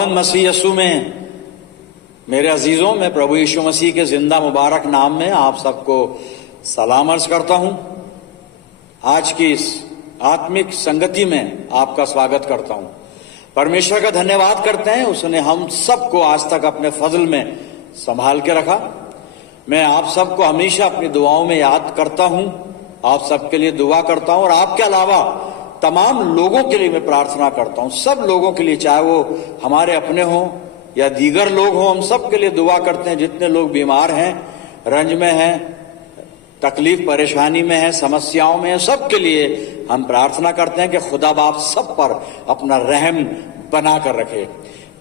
खुदावंद मसीह यीशु में मेरे अजीजों, मैं प्रभु यीशु मसीह के जिंदा मुबारक नाम में आप सबको सलाम अर्ज करता हूं। आज की इस आत्मिक संगति में आपका स्वागत करता हूं। परमेश्वर का धन्यवाद करते हैं, उसने हम सबको आज तक अपने फजल में संभाल के रखा। मैं आप सबको हमेशा अपनी दुआओं में याद करता हूं, आप सबके लिए दुआ करता हूं और आपके अलावा तमाम लोगों के लिए मैं प्रार्थना करता हूं। सब लोगों के लिए, चाहे वो हमारे अपने हों या दीगर लोग हों, हम सब के लिए दुआ करते हैं। जितने लोग बीमार हैं, रंज में हैं, तकलीफ परेशानी में हैं, समस्याओं में हैं, सब के लिए हम प्रार्थना करते हैं कि खुदा बाप सब पर अपना रहम बना कर रखे।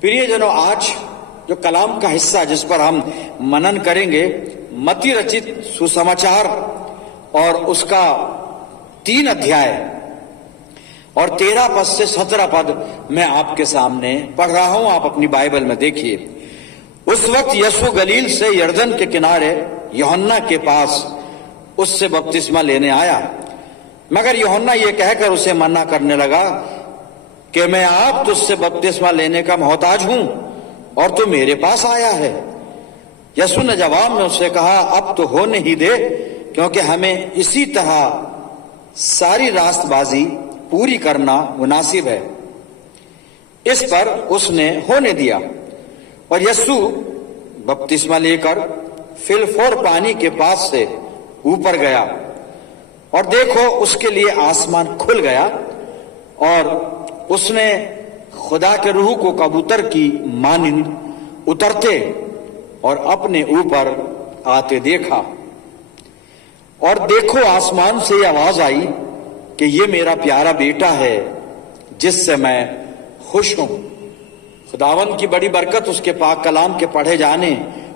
प्रियजनों, आज जो कलाम का हिस्सा जिस पर हम मनन करेंगे, मत्ती रचित सुसमाचार और उसका 3 अध्याय और 13 पद से 17 पद मैं आपके सामने पढ़ रहा हूं। आप अपनी बाइबल में देखिए। उस वक्त यीशु गलील से यरदन के किनारे यूहन्ना के पास उससे बपतिस्मा लेने आया, मगर यूहन्ना ये कहकर उसे मना करने लगा कि मैं आप तुझसे बपतिस्मा लेने का मोहताज हूं और तू मेरे पास आया है। यीशु ने जवाब में उससे कहा, अब तो होने ही दे, क्योंकि हमें इसी तरह सारी रास्तबाजी पूरी करना मुनासिब है। इस पर उसने होने दिया और यीशु बपतिस्मा लेकर फिलफोर पानी के पास से ऊपर गया और देखो उसके लिए आसमान खुल गया और उसने खुदा के रूह को कबूतर की मानिंद उतरते और अपने ऊपर आते देखा। और देखो आसमान से आवाज आई कि ये मेरा प्यारा बेटा है जिससे मैं खुश हूं। खुदावन की बड़ी बरकत उसके पाक कलाम के पढ़े जाने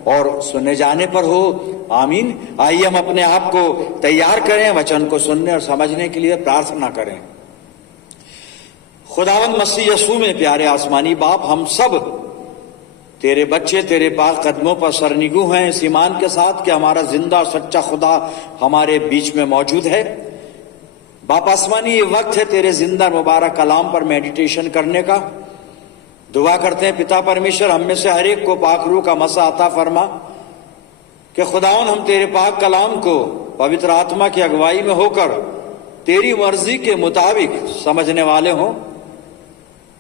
और सुने जाने पर हो। आमीन। आइए हम अपने आप को तैयार करें, वचन को सुनने और समझने के लिए प्रार्थना करें। खुदावन मसीह यीशु में प्यारे आसमानी बाप, हम सब तेरे बच्चे तेरे पाक कदमों पर सरनिगू हैं, इस ईमान के साथ कि हमारा जिंदा सच्चा खुदा हमारे बीच में मौजूद है। बाप आसमानी, ये वक्त है तेरे जिंदा मुबारक कलाम पर मेडिटेशन करने का। दुआ करते हैं पिता परमेश्वर, हम में से हर एक को पाक रूह का मसा अता फरमा कि खुदावन हम तेरे पाक कलाम को पवित्र आत्मा की अगुवाई में होकर तेरी मर्जी के मुताबिक समझने वाले हों।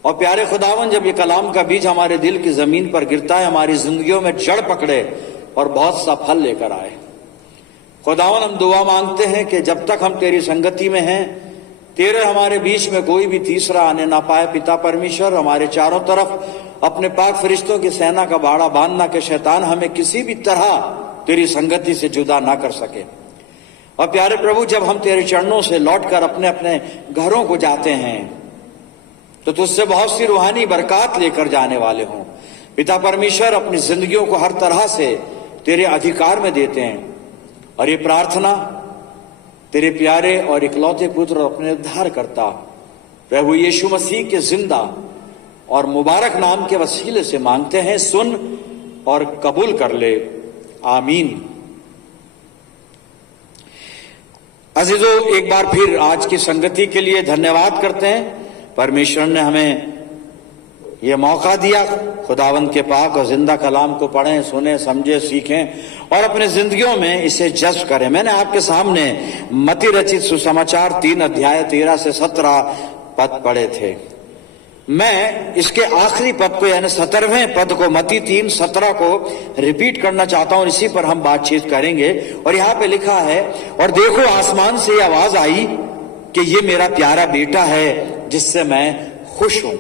और प्यारे खुदावन, जब ये कलाम का बीज हमारे दिल की जमीन पर गिरता है, हमारी जिंदगियों में जड़ पकड़े और बहुत सा फल लेकर आए। खुदावन, हम दुआ मांगते हैं कि जब तक हम तेरी संगति में हैं, तेरे हमारे बीच में कोई भी तीसरा आने ना पाए। पिता परमेश्वर, हमारे चारों तरफ अपने पाक फरिश्तों की सेना का बाड़ा बांधना कि शैतान हमें किसी भी तरह तेरी संगति से जुदा ना कर सके। और प्यारे प्रभु, जब हम तेरे चरणों से लौटकर अपने अपने घरों को जाते हैं तो तुझसे बहुत सी रूहानी बरकत लेकर जाने वाले हों। पिता परमेश्वर, अपनी जिंदगियों को हर तरह से तेरे अधिकार में देते हैं और ये प्रार्थना तेरे प्यारे और इकलौते पुत्र और अपने उद्धार करता प्रभु यीशु मसीह के जिंदा और मुबारक नाम के वसीले से मांगते हैं। सुन और कबूल कर ले। आमीन। अजीजों, एक बार फिर आज की संगति के लिए धन्यवाद करते हैं। परमेश्वर ने हमें यह मौका दिया, खुदावंद के पाक और जिंदा कलाम को पढ़ें, सुने, समझे, सीखें और अपने जिंदगियों में इसे जज्ब करें। मैंने आपके सामने मत्ती रचित सुसमाचार 3 अध्याय 13 से 17 पद पढ़े थे। मैं इसके आखिरी पद को यानी 17वें पद को, मत्ती 3:17 को रिपीट करना चाहता हूं। इसी पर हम बातचीत करेंगे। और यहाँ पे लिखा है, और देखो आसमान से आवाज आई कि ये मेरा प्यारा बेटा है जिससे मैं खुश हूं।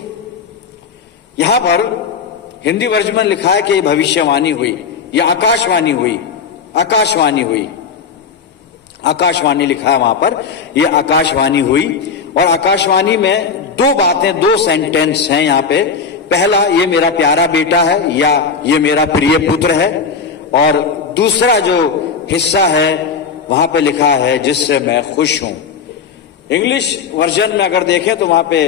यहां पर हिंदी वर्जन में लिखा है कि ये भविष्यवाणी हुई, या आकाशवाणी हुई। आकाशवाणी हुई, आकाशवाणी लिखा है वहां पर, ये आकाशवाणी हुई। और आकाशवाणी में 2 बातें, 2 सेंटेंस हैं यहाँ पे। पहला, ये मेरा प्यारा बेटा है या ये मेरा प्रिय पुत्र है। और दूसरा जो हिस्सा है वहां पे लिखा है जिससे मैं खुश हूं। इंग्लिश वर्जन में अगर देखें तो वहां पे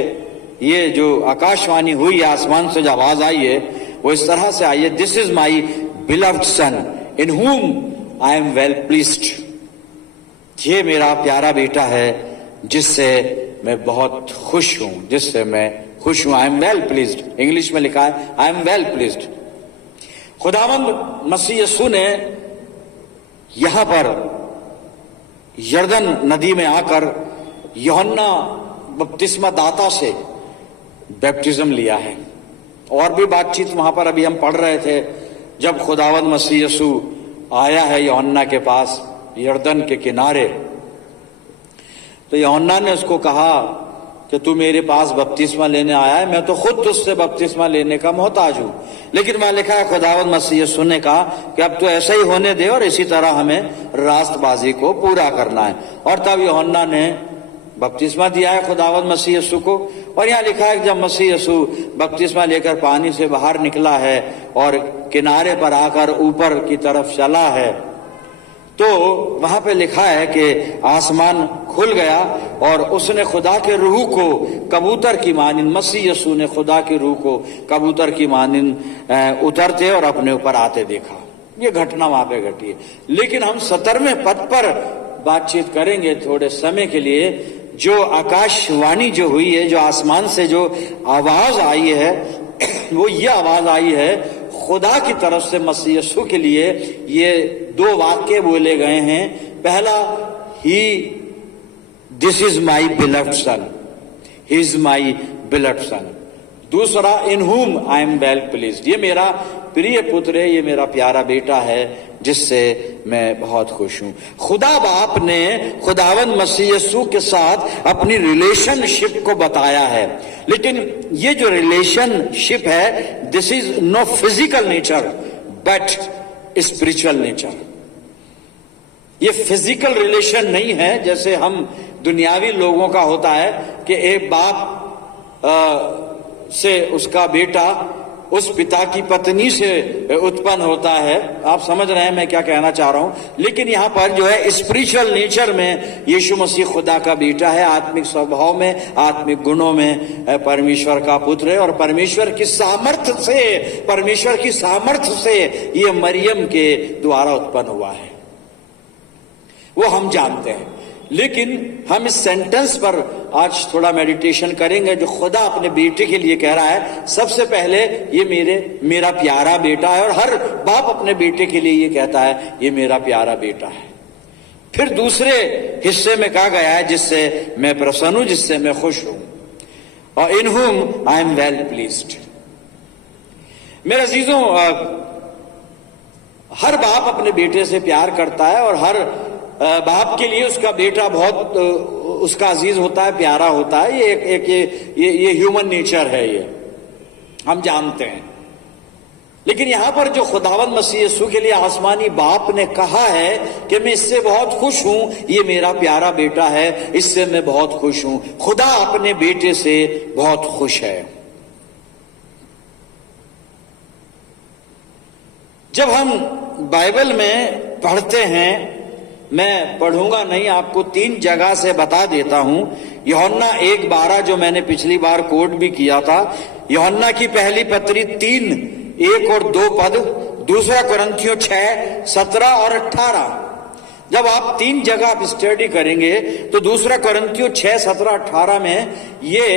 ये जो आकाशवाणी हुई, आसमान से जो आवाज आई है, वो इस तरह से आई है, दिस इज माई बिलव्ड सन इन हुम आई एम वेल प्लीज्ड। ये मेरा प्यारा बेटा है जिससे मैं बहुत खुश हूं, जिससे मैं खुश हूं, I am well pleased. English में लिखा है आई एम वेल प्लीज्ड। खुदावंद मसीह यीशु ने यहां पर यरदन नदी में आकर यूहन्ना बपतिस्मा दाता से बैप्टिज्म लिया है। और भी बातचीत वहां पर अभी हम पढ़ रहे थे, जब खुदावंद मसीह यीशु आया है यूहन्ना के पास यरदन के किनारे, तो यूहन्ना ने उसको कहा कि तू मेरे पास बपतिस्मा लेने आया है, मैं तो खुद तुझसे बपतिस्मा लेने का मोहताज हूं। लेकिन वहां लिखा है खुदावंद मसीह यीशु ने कहा कि अब तो ऐसा ही होने दे और इसी तरह हमें रास्तबाजी को पूरा करना है। और तब यूहन्ना ने बपतिस्मा दिया है खुदावंद मसीह यीशु को। और यहाँ लिखा है कि जब मसीह यीशु बपतिस्मा लेकर पानी से बाहर निकला है और किनारे पर आकर ऊपर की तरफ चला है, तो वहां पे लिखा है कि आसमान खुल गया और उसने खुदा के रूह को कबूतर की मानिंद, मसीह यीशु ने खुदा के रूह को कबूतर की मानिंद उतरते और अपने ऊपर आते देखा। ये घटना वहां पे घटी है। लेकिन हम 17वें पद पर बातचीत करेंगे थोड़े समय के लिए। जो आकाशवाणी जो हुई है, जो आसमान से जो आवाज आई है, वो ये आवाज आई है खुदा की तरफ से मसीह यीशु के लिए। ये 2 वाक्य बोले गए हैं। पहला, he this is my beloved son, he is my beloved son. दूसरा, इन हुम आई एम वेल प्लीज्ड, ये मेरा प्रिय पुत्र है, ये मेरा प्यारा बेटा है जिससे मैं बहुत खुश हूं। खुदा बाप ने खुदावंद मसीह यीशु के साथ अपनी रिलेशनशिप को बताया है। लेकिन ये जो रिलेशनशिप है, this is no physical nature but spiritual nature. ये फिजिकल रिलेशन नहीं है जैसे हम दुनियावी लोगों का होता है कि एक बाप से उसका बेटा उस पिता की पत्नी से उत्पन्न होता है। आप समझ रहे हैं मैं क्या कहना चाह रहा हूं। लेकिन यहां पर जो है स्पिरिचुअल नेचर में यीशु मसीह खुदा का बेटा है, आत्मिक स्वभाव में, आत्मिक गुणों में परमेश्वर का पुत्र है। और परमेश्वर की सामर्थ्य से ये मरियम के द्वारा उत्पन्न हुआ है, वो हम जानते हैं। लेकिन हम इस सेंटेंस पर आज थोड़ा मेडिटेशन करेंगे जो खुदा अपने बेटे के लिए कह रहा है। सबसे पहले ये मेरा प्यारा बेटा है, और हर बाप अपने बेटे के लिए ये कहता है ये मेरा प्यारा बेटा है। फिर दूसरे हिस्से में कहा गया है जिससे मैं प्रसन्न हूं, जिससे मैं खुश हूं, और इन हुम आई एम वेल प्लीज्ड। मेरे अजीजों, हर बाप अपने बेटे से प्यार करता है और हर बाप के लिए उसका बेटा बहुत उसका अजीज होता है, प्यारा होता है। ये ह्यूमन नेचर है, ये हम जानते हैं। लेकिन यहां पर जो खुदावंद मसीह यीशु के लिए आसमानी बाप ने कहा है कि मैं इससे बहुत खुश हूं, ये मेरा प्यारा बेटा है, इससे मैं बहुत खुश हूं। खुदा अपने बेटे से बहुत खुश है। जब हम बाइबल में पढ़ते हैं, मैं पढ़ूंगा नहीं, आपको 3 जगह से बता देता हूं। यूहन्ना 1:12 जो मैंने पिछली बार कोट भी किया था, यूहन्ना की पहली पत्री 3:1 और 2 पद, दूसरा कुरिन्थियों 6:17 और 18। जब आप 3 जगह आप स्टडी करेंगे तो दूसरा कुरिन्थियों 6:17-18 में ये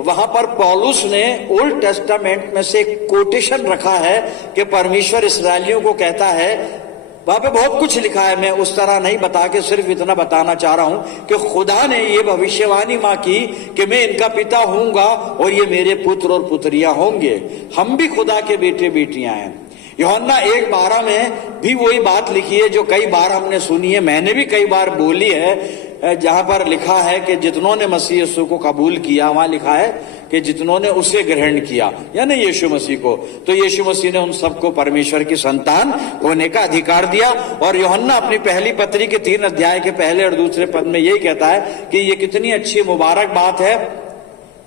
वहां पर पौलुस ने ओल्ड टेस्टामेंट में से एक कोटेशन रखा है कि परमेश्वर इस्राएलियों को कहता है। वहां पे बहुत कुछ लिखा है, मैं उस तरह नहीं बता के सिर्फ इतना बताना चाह रहा हूं कि खुदा ने ये भविष्यवाणी मां की कि मैं इनका पिता होऊंगा और ये मेरे पुत्र और पुत्रियां होंगे। हम भी खुदा के बेटे बेटियां हैं। यूहन्ना 1:12 में भी वही बात लिखी है जो कई बार हमने सुनी है, मैंने भी कई बार बोली है, जहां पर लिखा है कि जितनों ने मसीह यीशु को कबूल किया, वहां लिखा है कि जितनों ने उसे ग्रहण किया, यानी यीशु मसीह को, तो यीशु मसीह ने उन सबको परमेश्वर की संतान होने का अधिकार दिया। और यूहन्ना अपनी पहली पत्री के 3 अध्याय के पहले और दूसरे पद में यही कहता है कि ये कितनी अच्छी मुबारक बात है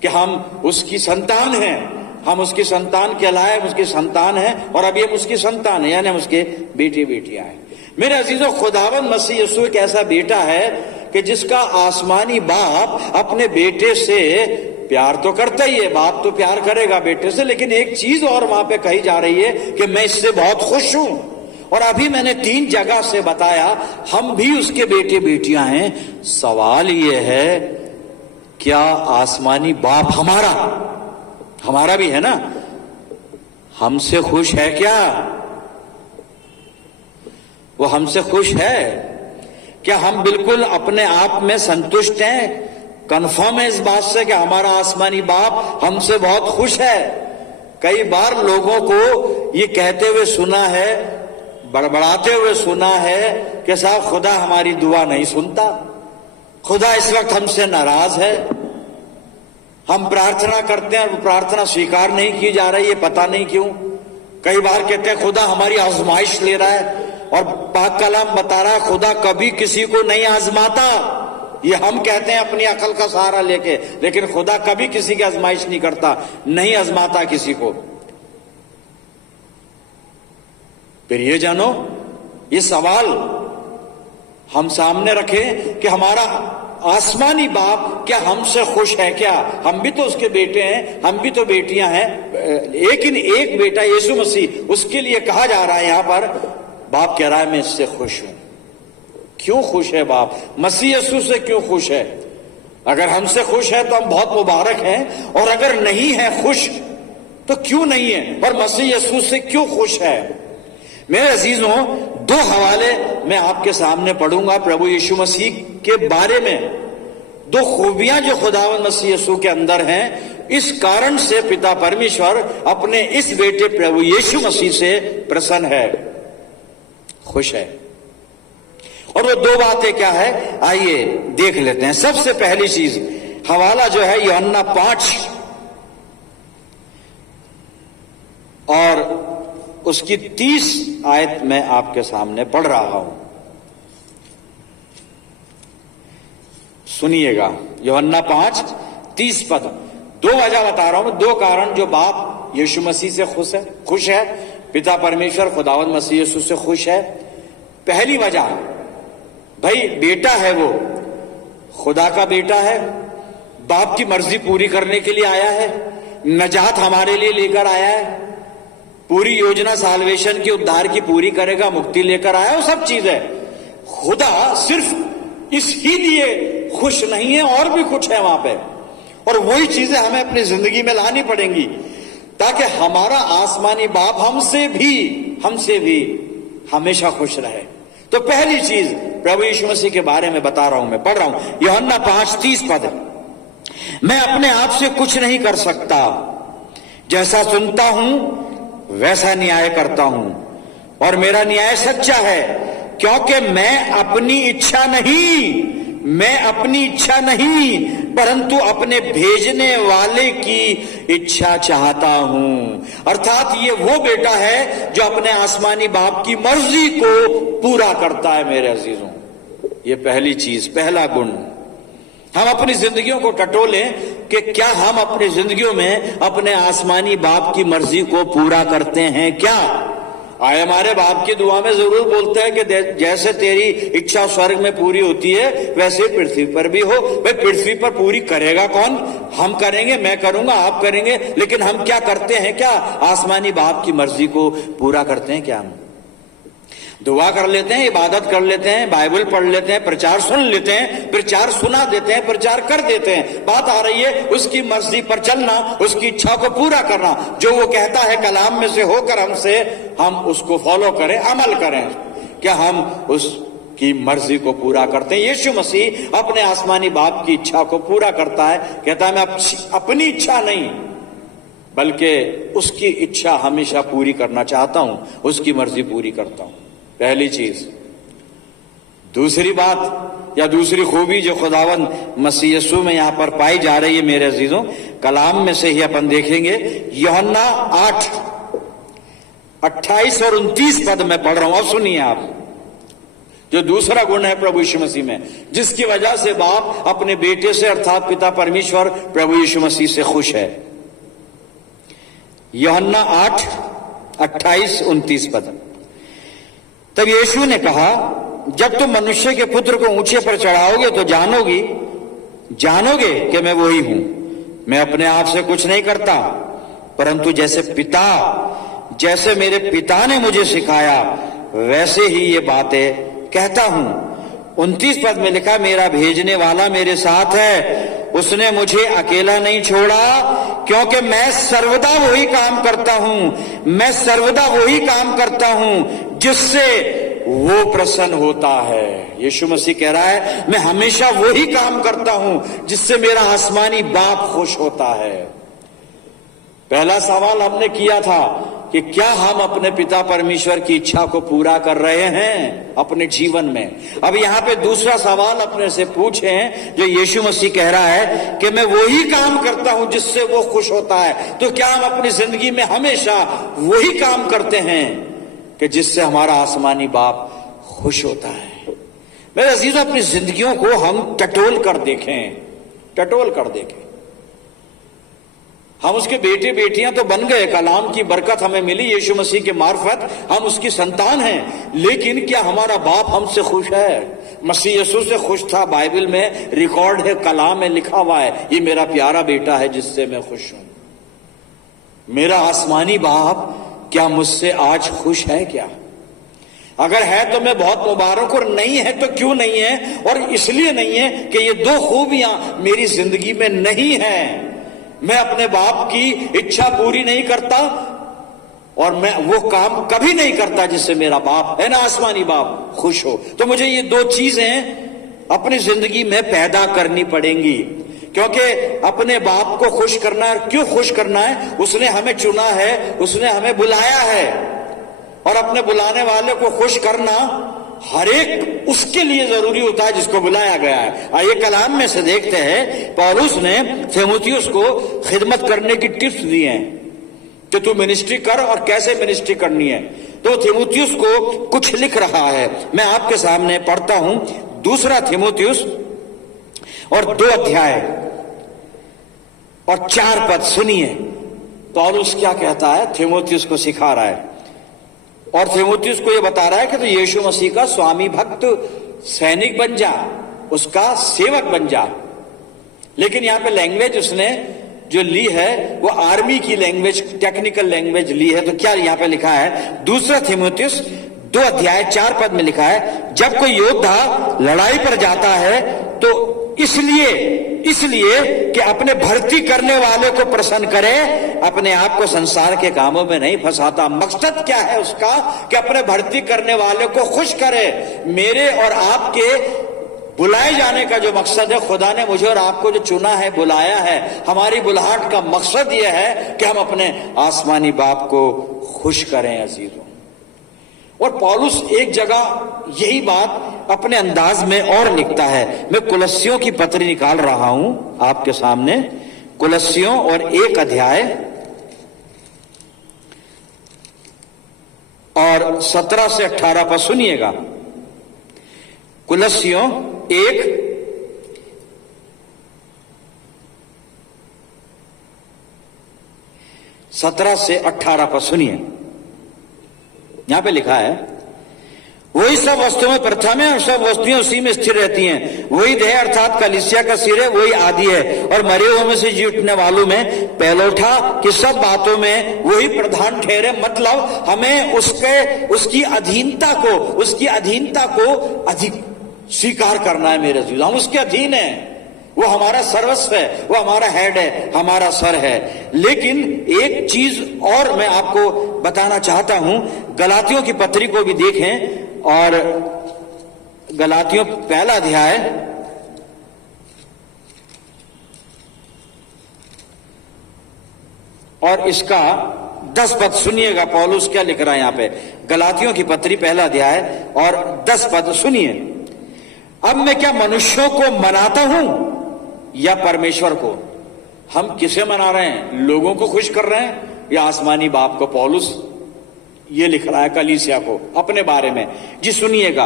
कि हम उसकी संतान हैं, हम उसकी संतान कहलाए, उसकी संतान है, और अभी हम उसकी संतान है, यानी हम उसके बेटे बेटियां हैं। मेरे अजीजों, खुदावंद मसीह यीशु एक ऐसा बेटा है कि जिसका आसमानी बाप अपने बेटे से प्यार तो करता ही है, बाप तो प्यार करेगा बेटे से, लेकिन एक चीज और वहां पे कही जा रही है कि मैं इससे बहुत खुश हूं। और अभी मैंने 3 जगह से बताया हम भी उसके बेटे बेटियां हैं। सवाल ये है, क्या आसमानी बाप हमारा हमारा भी है ना, हमसे खुश है क्या? वो हमसे खुश है क्या? हम बिल्कुल अपने आप में संतुष्ट हैं, कंफर्म है इस बात से कि हमारा आसमानी बाप हमसे बहुत खुश है? कई बार लोगों को ये कहते हुए सुना है, बड़बड़ाते हुए सुना है कि साहब खुदा हमारी दुआ नहीं सुनता, खुदा इस वक्त हमसे नाराज है, हम प्रार्थना करते हैं और प्रार्थना स्वीकार नहीं की जा रही है, पता नहीं क्यों। कई बार कहते हैं खुदा हमारी आजमाइश ले रहा है, और पाक कलाम बता रहा है खुदा कभी किसी को नहीं आजमाता। ये हम कहते हैं अपनी अकल का सहारा लेके, लेकिन खुदा कभी किसी की आजमाइश नहीं करता, नहीं आजमाता किसी को। फिर ये जानो, ये सवाल हम सामने रखें कि हमारा आसमानी बाप क्या हमसे खुश है क्या? हम भी तो उसके बेटे हैं, हम भी तो बेटियां हैं, लेकिन एक बेटा यीशु मसीह, उसके लिए कहा जा रहा है यहां पर, बाप कह रहा है मैं इससे खुश हूं। क्यों खुश है बाप? मसीह यीशु से क्यों खुश है? अगर हमसे खुश है तो हम बहुत मुबारक हैं, और अगर नहीं है खुश तो क्यों नहीं है? और मसीह यीशु से क्यों खुश है? मेरे अजीजों, दो हवाले मैं आपके सामने पढ़ूंगा प्रभु यीशु मसीह के बारे में, दो खूबियां जो खुदावंद मसीह यीशु के अंदर हैं। इस कारण से पिता परमेश्वर अपने इस बेटे प्रभु यीशु मसीह से प्रसन्न है, खुश है। और वो दो बातें क्या है, आइए देख लेते हैं। सबसे पहली चीज, हवाला जो है यूहन्ना 5 और उसकी 30 आयत में आपके सामने पढ़ रहा हूं, सुनिएगा। यूहन्ना 5:30 पद। दो वजह बता रहा हूं, दो कारण जो बाप यीशु मसीह से खुश है, पिता परमेश्वर खुदावंद मसीह यीशु से खुश है। पहली वजह, भाई बेटा है वो, खुदा का बेटा है, बाप की मर्जी पूरी करने के लिए आया है, नजात हमारे लिए लेकर आया है, पूरी योजना साल्वेशन की, उद्धार की पूरी करेगा, मुक्ति लेकर आया, वो सब चीज है। खुदा सिर्फ इसी लिए खुश नहीं है, और भी कुछ है वहां पे, और वही चीजें हमें अपनी जिंदगी में लानी पड़ेंगी ताकि हमारा आसमानी बाप हमसे भी हमेशा खुश रहे। तो पहली चीज प्रभु यीशु मसीह के बारे में बता रहा हूं, मैं पढ़ रहा हूं यूहन्ना 5:30 पद। मैं अपने आप से कुछ नहीं कर सकता, जैसा सुनता हूं वैसा न्याय करता हूं, और मेरा न्याय सच्चा है, क्योंकि मैं अपनी इच्छा नहीं परंतु अपने भेजने वाले की इच्छा चाहता हूं। अर्थात ये वो बेटा है जो अपने आसमानी बाप की मर्जी को पूरा करता है। मेरे अजीजों, ये पहली चीज, पहला गुण। हम अपनी जिंदगियों को टटोलें कि क्या हम अपनी जिंदगियों में अपने आसमानी बाप की मर्जी को पूरा करते हैं क्या? आए हमारे बाप की दुआ में जरूर बोलते हैं कि जैसे तेरी इच्छा स्वर्ग में पूरी होती है वैसे पृथ्वी पर भी हो। भाई पृथ्वी पर पूरी करेगा कौन? हम करेंगे, मैं करूंगा, आप करेंगे, लेकिन हम क्या करते हैं? क्या आसमानी बाप की मर्जी को पूरा करते हैं क्या? हम दुआ कर लेते हैं, इबादत कर लेते हैं, बाइबल पढ़ लेते हैं, प्रचार सुन लेते हैं, प्रचार सुना देते हैं, प्रचार कर देते हैं। बात आ रही है उसकी मर्जी पर चलना, उसकी इच्छा को पूरा करना। जो वो कहता है कलाम में से होकर हमसे, हम उसको फॉलो करें, अमल करें। क्या हम उसकी मर्जी को पूरा करते हैं? यीशु मसीह अपने आसमानी बाप की इच्छा को पूरा करता है। कहता है मैं अपनी इच्छा नहीं बल्कि उसकी इच्छा हमेशा पूरी करना चाहता हूं, उसकी मर्जी पूरी करता हूं। पहली चीज। दूसरी बात या दूसरी खूबी जो खुदावंद मसीह यीशु में यहां पर पाई जा रही है मेरे अजीजों, कलाम में से ही अपन देखेंगे। यूहन्ना 8:28 और 29 पद में पढ़ रहा हूं, और सुनिए आप। जो दूसरा गुण है प्रभु यीशु मसीह में, जिसकी वजह से बाप अपने बेटे से अर्थात पिता परमेश्वर प्रभु यीशु मसीह से खुश है। यूहन्ना 8:28-29 पद। तब यीशु ने कहा, जब तुम मनुष्य के पुत्र को ऊंचे पर चढ़ाओगे तो जानोगे कि मैं वही हूं। मैं अपने आप से कुछ नहीं करता, परंतु जैसे मेरे पिता ने मुझे सिखाया वैसे ही ये बातें कहता हूं। 29 पद में लिखा, मेरा भेजने वाला मेरे साथ है उसने मुझे अकेला नहीं छोड़ा, क्योंकि मैं सर्वदा वही काम करता हूं, मैं सर्वदा वही काम करता हूं जिससे वो प्रसन्न होता है। यीशु मसीह कह रहा है मैं हमेशा वही काम करता हूं जिससे मेरा आसमानी बाप खुश होता है। पहला सवाल हमने किया था कि क्या हम अपने पिता परमेश्वर की इच्छा को पूरा कर रहे हैं अपने जीवन में। अब यहां पे दूसरा सवाल अपने से पूछें जो यीशु मसीह कह रहा है कि मैं वही काम करता हूं जिससे वो खुश होता है, तो क्या हम अपनी जिंदगी में हमेशा वही काम करते हैं कि जिससे हमारा आसमानी बाप खुश होता है। मेरे अजीजों, अपनी जिंदगियों को हम टटोल कर देखें, टटोल कर देखें। हम उसके बेटे बेटियां तो बन गए, कलाम की बरकत हमें मिली यीशु मसीह के मार्फत, हम उसकी संतान हैं, लेकिन क्या हमारा बाप हमसे खुश है? मसीह यीशु से खुश था, बाइबल में रिकॉर्ड है, कलाम में लिखा हुआ है, ये मेरा प्यारा बेटा है जिससे मैं खुश हूं। मेरा आसमानी बाप क्या मुझसे आज खुश है क्या? अगर है तो मैं बहुत मुबारक, और नहीं है तो क्यों नहीं है? और इसलिए नहीं है कि ये दो खूबियां मेरी जिंदगी में नहीं है। मैं अपने बाप की इच्छा पूरी नहीं करता और मैं वो काम कभी नहीं करता जिससे मेरा बाप है ना आसमानी बाप खुश हो। तो मुझे ये दो चीजें अपनी जिंदगी में पैदा करनी पड़ेंगी, क्योंकि अपने बाप को खुश करना है। क्यों खुश करना है? उसने हमें चुना है, उसने हमें बुलाया है, और अपने बुलाने वाले को खुश करना हर एक उसके लिए जरूरी होता है जिसको बुलाया गया है। आइए कलाम में से देखते हैं, पौलुस ने तीमुथियुस को खिदमत करने की टिप्स दी हैं कि तू मिनिस्ट्री कर और कैसे मिनिस्ट्री करनी है। तो तीमुथियुस को कुछ लिख रहा है, मैं आपके सामने पढ़ता हूं। दूसरा तीमुथियुस और 2 अध्याय और 4 पद सुनिए। पौलुस क्या कहता है, तीमुथियुस को सिखा रहा है, और तीमुथियुस को यह बता रहा है कि तो यीशु मसीह का स्वामी भक्त सैनिक बन जा, उसका सेवक बन जा। लेकिन यहां पे लैंग्वेज उसने जो ली है वो आर्मी की लैंग्वेज, टेक्निकल लैंग्वेज ली है। तो क्या यहां पे लिखा है? दूसरा तीमुथियुस 2 अध्याय 4 पद में लिखा है, जब कोई योद्धा लड़ाई पर जाता है तो इसलिए कि अपने भर्ती करने वाले को प्रसन्न करे, अपने आप को संसार के कामों में नहीं फंसाता। मकसद क्या है उसका? कि अपने भर्ती करने वाले को खुश करे। मेरे और आपके बुलाए जाने का जो मकसद है, खुदा ने मुझे और आपको जो चुना है, बुलाया है, हमारी बुलाहट का मकसद यह है कि हम अपने आसमानी बाप को खुश करें अजीजों। और पौलुस एक जगह यही बात अपने अंदाज में और लिखता है। मैं कुलस्सियों की पत्री निकाल रहा हूं आपके सामने, कुलस्सियों और 1 अध्याय और 17 से 18 पर सुनिएगा। कुलस्सियों 1 17 से 18 पर सुनिए। यहां पे लिखा है, वही सब वस्तुओं में प्रथम है और सब वस्तुएं उसी में स्थिर रहती हैं। वही देह अर्थात कलीसिया का सिर है, वही आदि है और मरे हुए में से जी उठने वालों में पहलौठा, कि सब बातों में वही प्रधान ठहरे। मतलब हमें उसकी अधीनता को अधिक स्वीकार करना है मेरे अजीज। हम उसके अधीन है, वो हमारा सर्वस्व है, वो हमारा हेड है, हमारा सर है। लेकिन एक चीज और मैं आपको बताना चाहता हूं, गलातियों की पत्री को भी देखें, और गलातियों 1 अध्याय और इसका 10 पद सुनिएगा। पौलुस क्या लिख रहा है यहां पे? गलातियों की पत्री 1 अध्याय और 10 पद सुनिए। अब मैं क्या मनुष्यों को मनाता हूं या परमेश्वर को? हम किसे मना रहे हैं? लोगों को खुश कर रहे हैं या आसमानी बाप को? पौलुस ये लिख रहा है कलीसिया को अपने बारे में। जी सुनिएगा,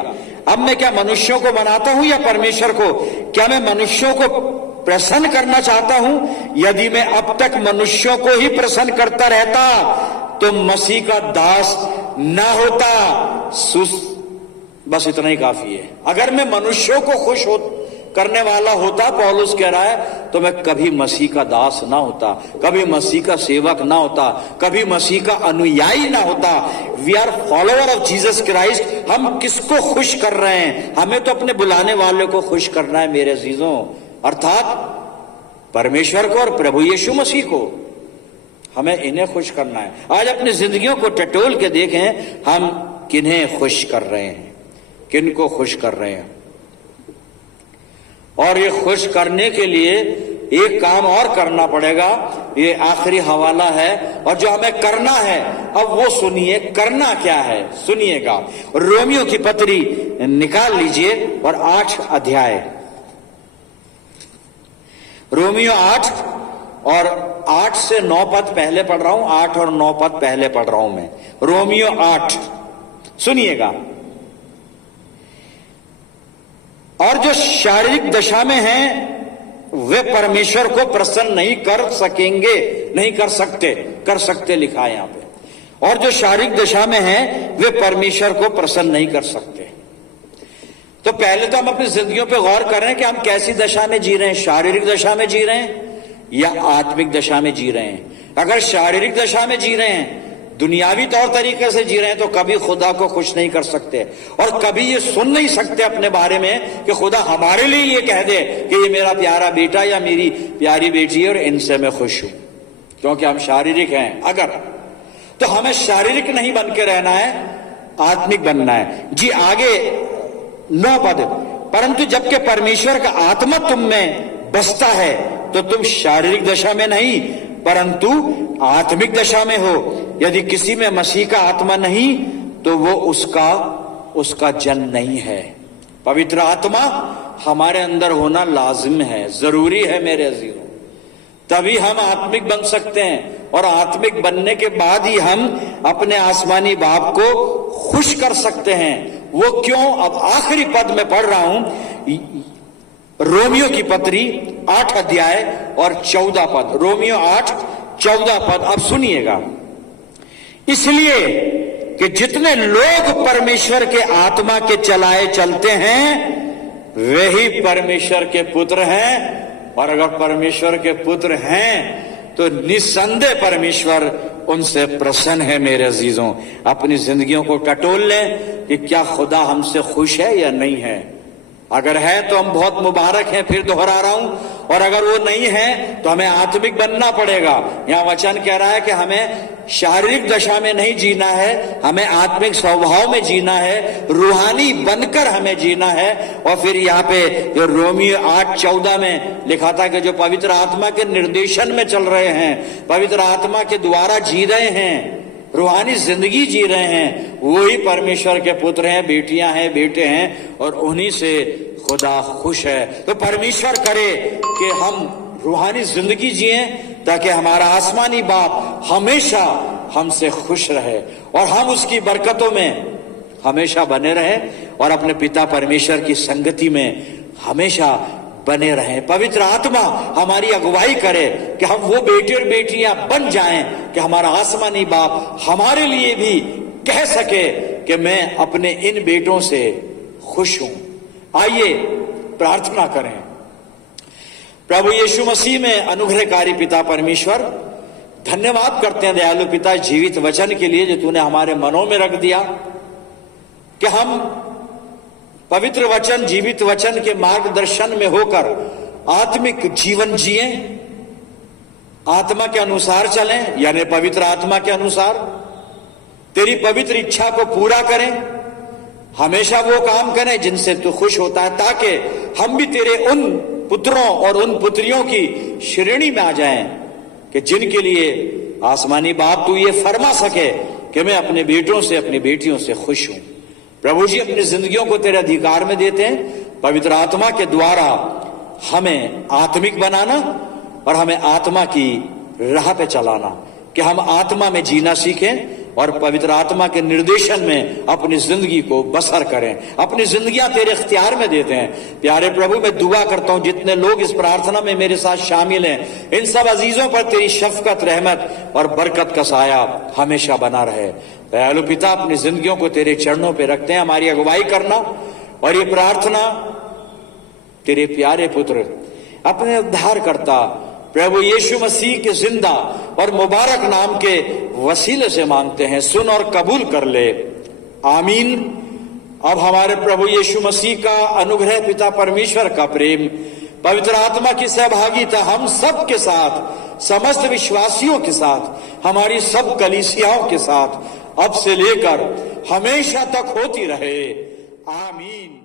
अब मैं क्या मनुष्यों को मनाता हूं या परमेश्वर को? क्या मैं मनुष्यों को प्रसन्न करना चाहता हूं? यदि मैं अब तक मनुष्यों को ही प्रसन्न करता रहता तो मसीह का दास ना होता। बस इतना ही काफी है। अगर मैं मनुष्यों को खुश करने वाला होता, पौलुस कह रहा है, तो मैं कभी मसीह का दास ना होता, कभी मसीह का सेवक ना होता, कभी मसीह का अनुयायी ना होता। We are follower of Jesus Christ. हम किसको खुश कर रहे हैं? हमें तो अपने बुलाने वाले को खुश करना है मेरे अजीजों। अर्थात परमेश्वर को और प्रभु यीशु मसीह को। हमें इन्हें खुश करना है। आज अपनी जिंदगियों को टटोल के देखें, हम किन्हें खुश कर रहे हैं, किन को खुश कर रहे हैं। और ये खुश करने के लिए एक काम और करना पड़ेगा। ये आखिरी हवाला है, और जो हमें करना है अब वो सुनिए। करना क्या है सुनिएगा। रोमियो की पत्री निकाल लीजिए और 8 अध्याय, रोमियो 8 और 8 से 9 पद पहले पढ़ रहा हूं। 8 और 9 पद पहले पढ़ रहा हूं मैं। रोमियो 8 सुनिएगा। और जो शारीरिक दशा में हैं वे परमेश्वर को प्रसन्न नहीं कर सकेंगे, नहीं कर सकते, कर सकते लिखा है यहां पे। और जो शारीरिक दशा में हैं वे परमेश्वर को प्रसन्न नहीं कर सकते। तो पहले तो हम अपनी जिंदगियों पे गौर कर रहे हैं कि हम कैसी दशा में जी रहे हैं। शारीरिक दशा में जी रहे हैं या आत्मिक दशा में जी रहे हैं। अगर शारीरिक दशा में जी रहे हैं, दुनियावी तौर तरीके से जी रहे हैं, तो कभी खुदा को खुश नहीं कर सकते और कभी ये सुन नहीं सकते अपने बारे में कि खुदा हमारे लिए ये कह दे कि ये मेरा प्यारा बेटा या मेरी प्यारी बेटी है और इनसे मैं खुश हूं, क्योंकि हम शारीरिक हैं। अगर तो हमें शारीरिक नहीं बन के रहना है, आत्मिक बनना है। जी आगे 9 पद, परंतु जबकि परमेश्वर का आत्मा तुम में बसता है तो तुम शारीरिक दशा में नहीं परंतु आत्मिक दशा में हो। यदि किसी में मसीह का आत्मा नहीं तो वो उसका जन नहीं है। पवित्र आत्मा हमारे अंदर होना लाजिम है, जरूरी है मेरे अजीजों। तभी हम आत्मिक बन सकते हैं, और आत्मिक बनने के बाद ही हम अपने आसमानी बाप को खुश कर सकते हैं। वो क्यों? अब आखिरी पद में पढ़ रहा हूं, रोमियो की पत्री 8 अध्याय और 14 पद। रोमियो 8 14 पद अब सुनिएगा। इसलिए कि जितने लोग परमेश्वर के आत्मा के चलाए चलते हैं वे ही परमेश्वर के पुत्र हैं। और अगर परमेश्वर के पुत्र हैं तो निस्संदेह परमेश्वर उनसे प्रसन्न है। मेरे अजीजों, अपनी जिंदगियों को टटोल लें कि क्या खुदा हमसे खुश है या नहीं है। अगर है तो हम बहुत मुबारक हैं, फिर दोहरा रहा हूं। और अगर वो नहीं है तो हमें आत्मिक बनना पड़ेगा। यहां वचन कह रहा है कि हमें शारीरिक दशा में नहीं जीना है, हमें आत्मिक स्वभाव में जीना है, रूहानी बनकर हमें जीना है। और फिर यहाँ पे जो रोमियो 8:14 में लिखा था कि जो पवित्र आत्मा के निर्देशन में चल रहे हैं, पवित्र आत्मा के द्वारा जी रहे हैं, रूहानी जिंदगी जी रहे हैं, वो ही परमेश्वर के पुत्र हैं, बेटियां हैं, बेटे हैं, और उन्हीं से खुदा खुश है। तो परमेश्वर करे कि हम रूहानी जिंदगी जिए ताकि हमारा आसमानी बाप हमेशा हमसे खुश रहे और हम उसकी बरकतों में हमेशा बने रहें और अपने पिता परमेश्वर की संगति में हमेशा बने रहें। पवित्र आत्मा हमारी अगुवाई करे कि हम वो बेटे और बेटियां बन जाएं कि हमारा आसमानी बाप हमारे लिए भी कह सके कि मैं अपने इन बेटों से खुश हूं। आइए प्रार्थना करें। प्रभु यीशु मसीह में अनुग्रहकारी पिता परमेश्वर, धन्यवाद करते हैं दयालु पिता जीवित वचन के लिए जो तूने हमारे मनों में रख दिया कि हम पवित्र वचन, जीवित वचन के मार्गदर्शन में होकर आत्मिक जीवन जिए, आत्मा के अनुसार चलें, यानी पवित्र आत्मा के अनुसार तेरी पवित्र इच्छा को पूरा करें, हमेशा वो काम करें जिनसे तू खुश होता है, ताकि हम भी तेरे उन पुत्रों और उन पुत्रियों की श्रेणी में आ जाएं कि जिनके लिए आसमानी बाप तू ये फरमा सके कि मैं अपने बेटों से, अपनी बेटियों से खुश हूं। प्रभु जी, अपनी जिंदगियों को तेरे अधिकार में देते हैं। पवित्र आत्मा के द्वारा हमें आत्मिक बनाना और हमें आत्मा की राह पे चलाना, कि हम आत्मा में जीना सीखें और पवित्र आत्मा के निर्देशन में अपनी जिंदगी को बसर करें। अपनी जिंदगियां तेरे इख्तियार में देते हैं। प्यारे प्रभु, मैं दुआ करता हूं जितने लोग इस प्रार्थना में मेरे साथ शामिल हैं, इन सब अजीजों पर तेरी शफकत, रहमत और बरकत का साया हमेशा बना रहे। दयालु पिता, अपनी जिंदगियों को तेरे चरणों पर रखते हैं, हमारी अगुवाई करना। और ये प्रार्थना तेरे प्यारे पुत्र, अपने उद्धारकर्ता प्रभु यीशु मसीह के जिंदा और मुबारक नाम के वसीले से मांगते हैं। सुन और कबूल कर ले, आमीन। अब हमारे प्रभु यीशु मसीह का अनुग्रह, पिता परमेश्वर का प्रेम, पवित्र आत्मा की सहभागिता हम सब के साथ, समस्त विश्वासियों के साथ, हमारी सब कलीसियाओं के साथ अब से लेकर हमेशा तक होती रहे। आमीन।